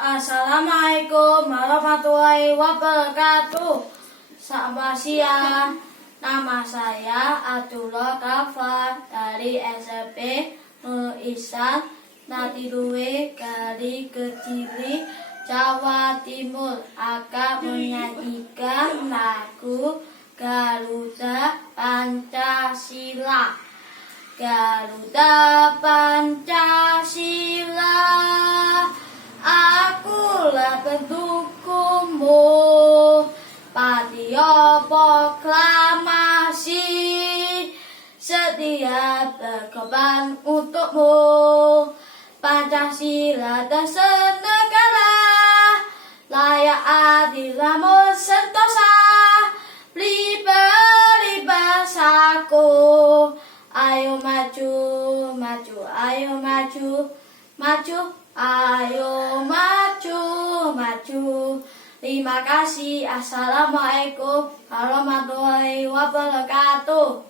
Assalamualaikum warahmatullahi wabarakatuh. Selamat siang. Nama saya Abdullah Kafar dari SMP Nur Ihsan Natiluwe Kali Kecili, Jawa Timur, akan menyanyikan lagu Garuda Pancasila. Garuda Pancasila, akulah pendukungmu, Patrio proklamasi, setia berkorban untukmu. Pancasila dan senegara, layak adil namun sentosa, beri bangsaku. Ayo maju, maju, ayo maju, maju, ayo maju, maju. Terima kasih. Assalamualaikum warahmatullahi wabarakatuh.